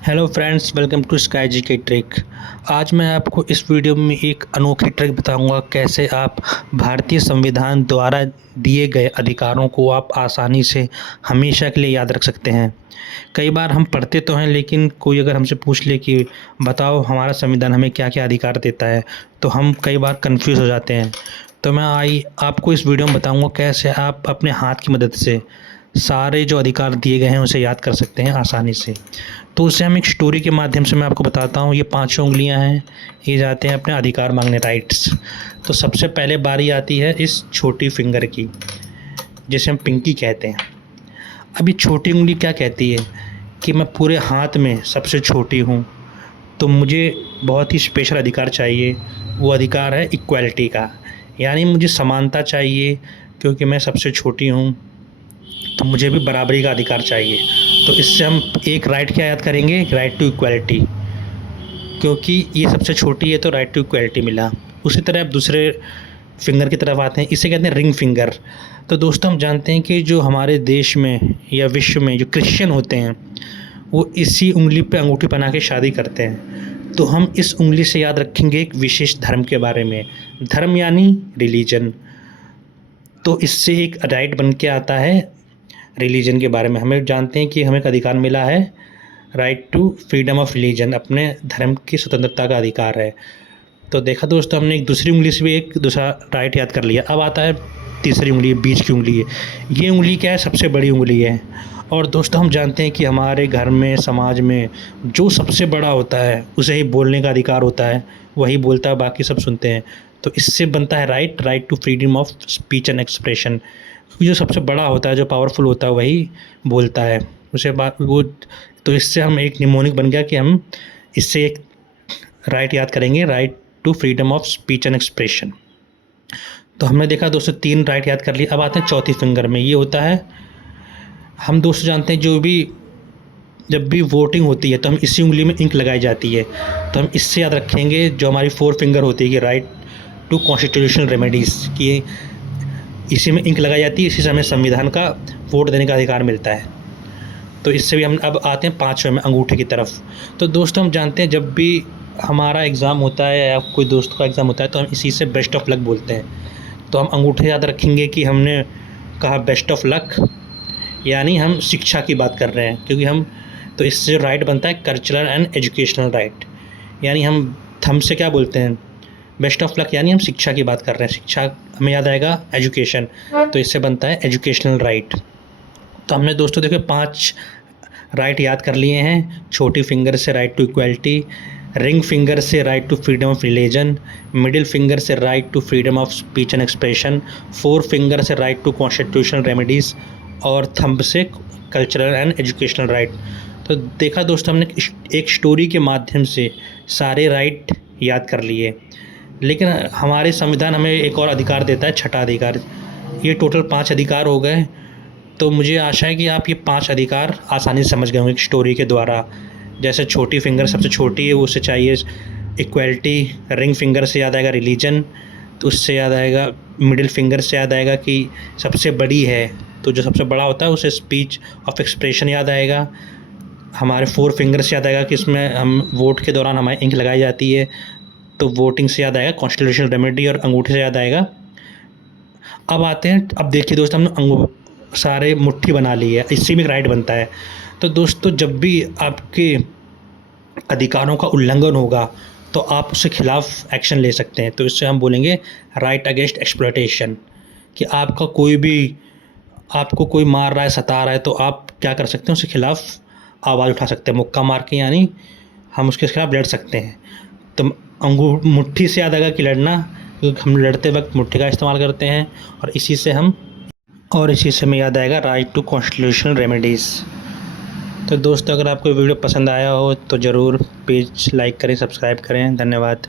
Hello friends, welcome to sky G के trick. आज मैं आपको इस वीडियो में एक अनोखी ट्रिक बताऊंगा कैसे आप भारतीय संविधान द्वारा दिए गए अधिकारों को आप आसानी से हमेशा के लिए याद रख सकते हैं। कई बार हम पढ़ते तो हैं, लेकिन कोई अगर हमसे पूछ ले कि बताओ हमारा संविधान हमें क्या क्या अधिकार देता है, तो हम कई बार कंफ्यूज हो जाते हैं। तो मैं आपको इस वीडियो में बताऊंगा कैसे आप अपने हाथ की मदद से सारे जो अधिकार दिए गए हैं उसे याद कर सकते हैं आसानी से। तो उसे हम एक स्टोरी के माध्यम से मैं आपको बताता हूँ। ये पाँचों उंगलियाँ हैं, ये जाते हैं अपने अधिकार मांगने, राइट्स। तो सबसे पहले बारी आती है इस छोटी फिंगर की, जिसे हम पिंकी कहते हैं। अब ये छोटी उंगली क्या कहती है कि मैं पूरे हाथ में सबसे छोटी हूँ, तो मुझे बहुत ही स्पेशल अधिकार चाहिए। वो अधिकार है इक्वालिटी का, यानी मुझे समानता चाहिए। क्योंकि मैं सबसे छोटी हूँ तो मुझे भी बराबरी का अधिकार चाहिए। तो इससे हम एक राइट क्या याद करेंगे, राइट टू इक्वालिटी। क्योंकि ये सबसे छोटी है तो राइट टू इक्वालिटी मिला। उसी तरह अब दूसरे फिंगर की तरफ आते हैं, इसे कहते हैं रिंग फिंगर। तो दोस्तों, हम जानते हैं कि जो हमारे देश में या विश्व में जो क्रिश्चियन होते हैं वो इसी उंगली पे अंगूठी बना के शादी करते हैं। तो हम इस उंगली से याद रखेंगे एक विशेष धर्म के बारे में। धर्म यानी रिलीजन। तो इससे एक राइट बन के आता है रिलीजन के बारे में। हमें जानते हैं कि हमें एक अधिकार मिला है, right to freedom of religion, अपने धर्म की स्वतंत्रता का अधिकार है। तो देखा दोस्तों, हमने एक दूसरी उंगली से भी एक दूसरा राइट याद कर लिया। अब आता है तीसरी उंगली, बीच की उंगली है। ये उंगली क्या है, सबसे बड़ी उंगली है। और दोस्तों, हम जानते हैं कि हमारे घर में, समाज में जो सबसे बड़ा होता है उसे ही बोलने का अधिकार होता है, वही बोलता है, बाकी सब सुनते हैं। तो इससे बनता है right to freedom of speech and expression. जो सबसे बड़ा होता है, जो पावरफुल होता है, वही बोलता है। उसे बात वो, तो इससे हम एक निमोनिक बन गया कि हम इससे एक राइट याद करेंगे, right to freedom of speech and expression. तो हमने देखा दोस्तों, 3 राइट याद कर लिए। अब आते हैं चौथी फिंगर में। ये होता है, हम दोस्तों जानते हैं जब भी वोटिंग होती है तो हम इसी उंगली में इंक लगाई जाती है। तो हम इससे याद रखेंगे जो हमारी 4 फिंगर होती है कि राइट टू कॉन्स्टिट्यूशनल रेमेडीज़, कि इसी में इंक लगाई जाती है, इसी से हमें संविधान का वोट देने का अधिकार मिलता है। तो इससे भी हम अब आते हैं 5वें में, अंगूठे की तरफ। तो दोस्तों, हम जानते हैं जब भी हमारा एग्ज़ाम होता है या कोई दोस्त का एग्ज़ाम होता है तो हम इसी से बेस्ट ऑफ लक बोलते हैं। तो हम अंगूठे याद रखेंगे कि हमने कहा बेस्ट ऑफ लक, यानी हम शिक्षा की बात कर रहे हैं। क्योंकि हम, तो इससे राइट बनता है कल्चरल एंड एजुकेशनल राइट, यानी हम से क्या बोलते हैं, बेस्ट ऑफ लक, यानी हम शिक्षा की बात कर रहे हैं। शिक्षा हमें याद आएगा एजुकेशन, तो इससे बनता है एजुकेशनल राइट। तो हमने दोस्तों देखो 5 राइट याद कर लिए हैं। छोटी फिंगर से right to equality, ring finger से right to freedom of religion, middle finger से right to freedom of speech and expression, 4 finger से राइट टू कॉन्स्टिट्यूशनल रेमेडीज़, और थंब से कल्चरल एंड एजुकेशनल राइट। तो देखा दोस्तों, हमने एक स्टोरी के माध्यम से सारे राइट याद कर लिए। लेकिन हमारे संविधान हमें एक और अधिकार देता है, छठा अधिकार। ये टोटल 5 अधिकार हो गए। तो मुझे आशा है कि आप ये 5 अधिकार आसानी से समझ गए होंगे एक स्टोरी के द्वारा। जैसे छोटी फिंगर सबसे छोटी है, उसे चाहिए इक्वालिटी। रिंग फिंगर से याद आएगा रिलीजन, तो उससे याद आएगा। मिडिल फिंगर से याद आएगा कि सबसे बड़ी है, तो जो सबसे बड़ा होता है उसे स्पीच ऑफ एक्सप्रेशन याद आएगा। हमारे 4 फिंगर से याद आएगा कि इसमें हम वोट के दौरान हमारी इंक लगाई जाती है, तो वोटिंग से याद आएगा कॉन्स्टिट्यूशनल रेमेडी, और अंगूठे से याद आएगा। अब आते हैं, अब देखिए दोस्तों, हमने सारे मुट्ठी बना ली है, इससे भी एक राइट बनता है। तो दोस्तों, जब भी आपके अधिकारों का उल्लंघन होगा तो आप उसके खिलाफ एक्शन ले सकते हैं। तो इससे हम बोलेंगे राइट अगेंस्ट एक्सप्लॉयटेशन, कि आपको कोई मार रहा है, सता रहा है, तो आप क्या कर सकते हैं, उसके खिलाफ आवाज़ उठा सकते हैं, मुक्का मार के, यानी हम उसके खिलाफ लड़ सकते हैं। तो मुट्ठी से याद आएगा कि लड़ना, क्योंकि हम लड़ते वक्त मुट्ठी का इस्तेमाल करते हैं, और इसी से हमें याद आएगा राइट टू कॉन्स्टिट्यूशनल रेमेडीज़। तो दोस्तों, अगर आपको वीडियो पसंद आया हो तो ज़रूर पेज लाइक करें, सब्सक्राइब करें। धन्यवाद।